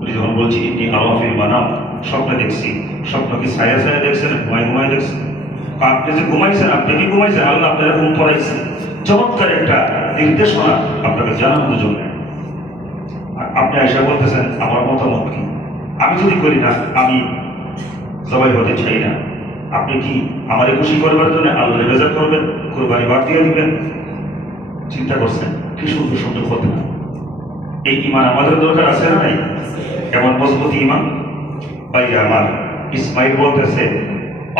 উনি যখন বলছি ইনি আলাফির মানাম স্বপ্নে দেখছি স্বপ্ন কি ছায়া ছায়া দেখছেন ঘুমাই ঘুমাই দেখছেন। আপনি যে ঘুমাইছেন, আপনি কি ঘুমাইছেন? আল্লাহ আপনার ঘুম পড়াইছে চমৎকার একটা নির্দেশনা আপনাকে জানানোর জন্য। আপনি এসে বলতেছেন, আমার মতামত কি? আমি যদি করি না, আমি জবাই হতে চাই না। আপনি কি আমারে খুশি করবার জন্য আল্লাহ রেজার করবেন? কোরবানি বাদ দিয়ে দিবেন? চিন্তা করছেন? কি সুন্দর সুন্দর কথা এই ইমান আমাদের দরকার আছে না নাই? এমন মজবুত ইমান ভাই আমার ইসমাইল বলতেছে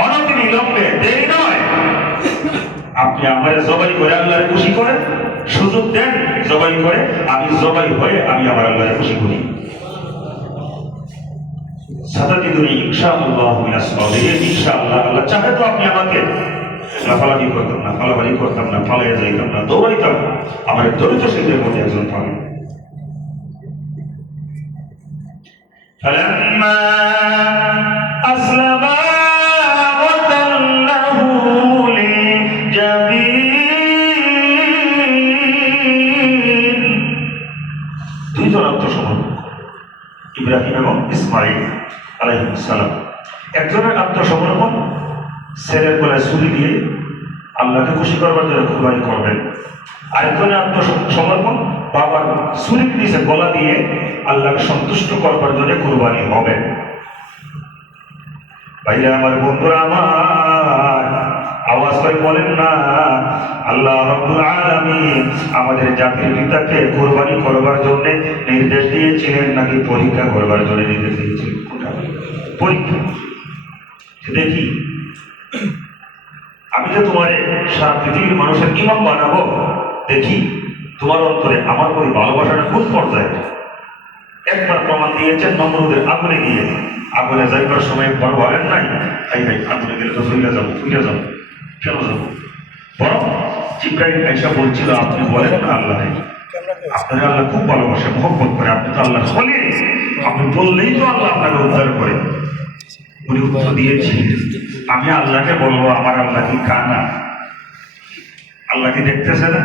অনতি বিলম্বে দেরি নয়। আপনি আমার জবাই করে আল্লাহর খুশি করেন সুযোগ দেন জবাই করে, আমি জবাই হয়ে আমি আমার আল্লাহর খুশি করি। আল্লাহ চাহে তো আপনি আমাকে করতাম না, ফালাফালি করতাম না, ফালাইয়া যাইতাম না, দৌড়াইতাম আমার দরিদ্র শিল্পের মধ্যে একজন পাবেন। ইব্রাহিম এবং ইসমাইল আলাইহিসসালাম একজনের আত্মসমর্পণ ছেলের গলায় ছুরি দিয়ে আল্লাহকে খুশি করবার জন্য কুরবানি করবেন। আরেকজনের আত্মসমর্পণ বাবার ছুরির নিচে গলা দিয়ে আল্লাহকে সন্তুষ্ট করবার জন্য কুরবানি হবে। ভাইরা আমার বন্ধুরা আমার, আওয়াজ করে বলেন না, আল্লাহ রব্বুল আলামিন আমাদের জাতির পিতাকে কুরবানি করবার জন্য নির্দেশ দিয়েছিলেন নাকি পরীক্ষা করবার জন্য নির্দেশ দিয়েছিলেন পরীক্ষা। দেখি। আমি যে তোমার সারা পৃথিবীর মানুষের ইমাম বানাবো, দেখি তোমার অন্তরে আমার প্রতি ভালোবাসাটা খুব পর্যায়ে? একবার প্রমাণ দিয়েছেন, নমরুদের আগুনে গিয়ে। আগুনে যাইবার সময় বড় ভাবেন নাই। তাই ভাই, আগুনে গেলে তো ফিরে যাব ফিরে যাব কেন যাব। বরং জিব্রাহিম আইসা বলছিল, আপনি বলেন না আল্লাহ আপনার আল্লাহ খুব ভালোবাসে, মহব্বত করে, আপনি তো আল্লাহ বলে আপনি বললেই তো আল্লাহ আপনাকে উদ্ধার করে। উনি উত্তর দিয়েছি আমি আল্লাহকে বলব, আমার আল্লাহ কি কানা? আল্লাহ কি দেখতেছে না?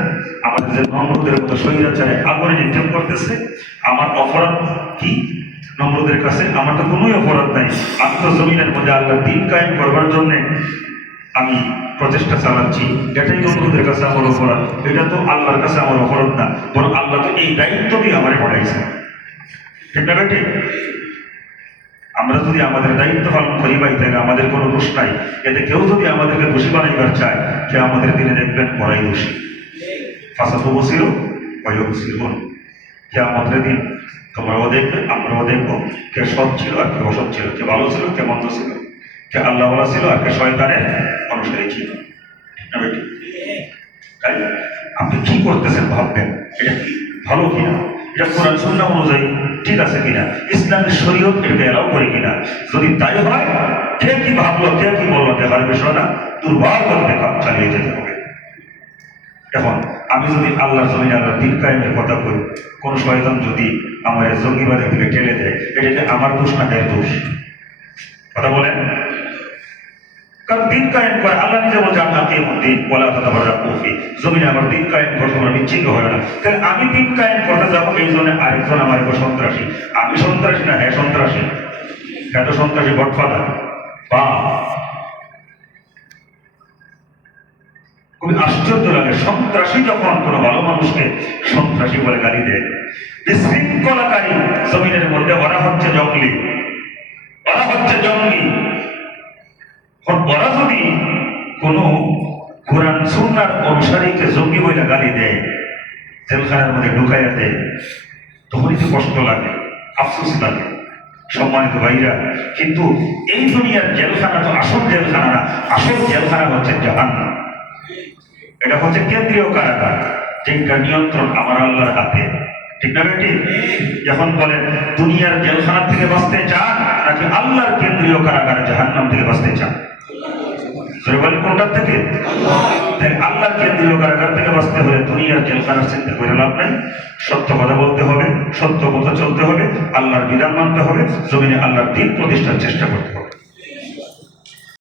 আমাদের যে নম্রদের মতো স্বৈরাচারে আগুনে নিক্ষেপ করতেছে, আমার অপরাধ কি? নম্রদের কাছে আমার তো কোনোই অপরাধ নাই। আমি তো জমিনের মধ্যে আল্লাহ দিন কায়েম করবার জন্যে আমি প্রচেষ্টা চালাচ্ছি। এটাই নম্রদের কাছে আমার অপরাধ। এটা তো আল্লাহর কাছে আমার অপরাধ না। বরং আল্লাহ তো এই দায়িত্ব দিয়ে আমার পড়াইছে ঠিক না বেটে? আমরা যদি আমাদের দায়িত্ব পালন করি ভাই, তাহলে আমাদের কোনো দোষ নাই। এতে কেউ যদি আমাদেরকে দোষী বানাইবার চায়, সে আমাদের দিনে দেখবেন পড়াই দোষী। ফাঁসা তো বসিল ভয় বসিল কে আমাদের দিন তোমরাও দেখবে, আমরাও দেখব কে সৎ ছিল আর কে অসৎ ছিল, কে ভালো ছিল, কে মন্দ ছিল, কে আল্লাহ ছিল আর কে শয়তানের অনুসারী ছিল। তাই আপনি কি করতেছেন ভাববেন? এটা কি ভালো কিনা? এটা কোরআন সুন্নাহ অনুযায়ী ঠিক আছে কিনা? ইসলামের শরীয়ত এটাকে এলাও করে কিনা? যদি তাই হয়, কে কি ভাবলো, কে কি বলল, দেখার বিষয় না। দুর্বার করে দেখা চালিয়ে যেতে হবে। এখন, আমি যদি আল্লাহ জমিন আল্লাহ দিন কায়েমের কথা বলি কোন শয়তান যদি আমার জঙ্গিবাদের দিকে ঠেলে দেয়, এটাকে আমার দোষ না দেয় দোষ? কথা বলেন? কারণ দিন কায়েম করে আল্লাহ নিজে বলছে দিন? বলা বলা আমার দিন কায়েম করতে আমার বিচ্ছিন্ন হয় না। তাহলে আমি দিন কায়েম করতে যাব, এই জন্য আরেকজন আমার সন্ত্রাসী। আমি সন্ত্রাসী না হ্যাঁ সন্ত্রাসী। এত সন্ত্রাসী বটফাদার বা। খুবই আশ্চর্য লাগে, সন্ত্রাসী যখন কোনো ভালো মানুষকে সন্ত্রাসী বলে গালি দেয়, বিশৃঙ্খলাকারী জমিনের মধ্যে ওরা হচ্ছে জঙ্গলি। ওরা হচ্ছে জঙ্গলি। ওরা যদি কোনো কোরআন সুন্নার অনুসারীকে জঙ্গি বইলা গালি দেয়, জেলখানার মধ্যে ঢুকাইয়া দেয় তখনই তো কষ্ট লাগে, আফসোস লাগে, সম্মানিত ভাইরা। কিন্তু এই দুনিয়ার জেলখানা তো আসল জেলখানা না, আসল জেলখানা হচ্ছে জাহান্নাম। এটা হচ্ছে কেন্দ্রীয় কারাগার যেটার নিয়ন্ত্রণ আমার আল্লাহর হাতে। ঠিক না বেটি? যখন বলেন দুনিয়ার জেলখানা থেকে বাঁচতে চান, নাকি আল্লাহর কেন্দ্রীয় কারাগার জাহান্নাম থেকে বাঁচতে চান? বলেন কোনটার থেকে? তাই আল্লাহর কেন্দ্রীয় কারাগার থেকে বাঁচতে হলে দুনিয়ার জেলখানার চিন্তা করে লাভ নাই। সত্য কথা বলতে হবে, সত্য কথা চলতে হবে, আল্লাহর বিধান মানতে হবে, জমিনে আল্লাহর দিন প্রতিষ্ঠার চেষ্টা করতে হবে।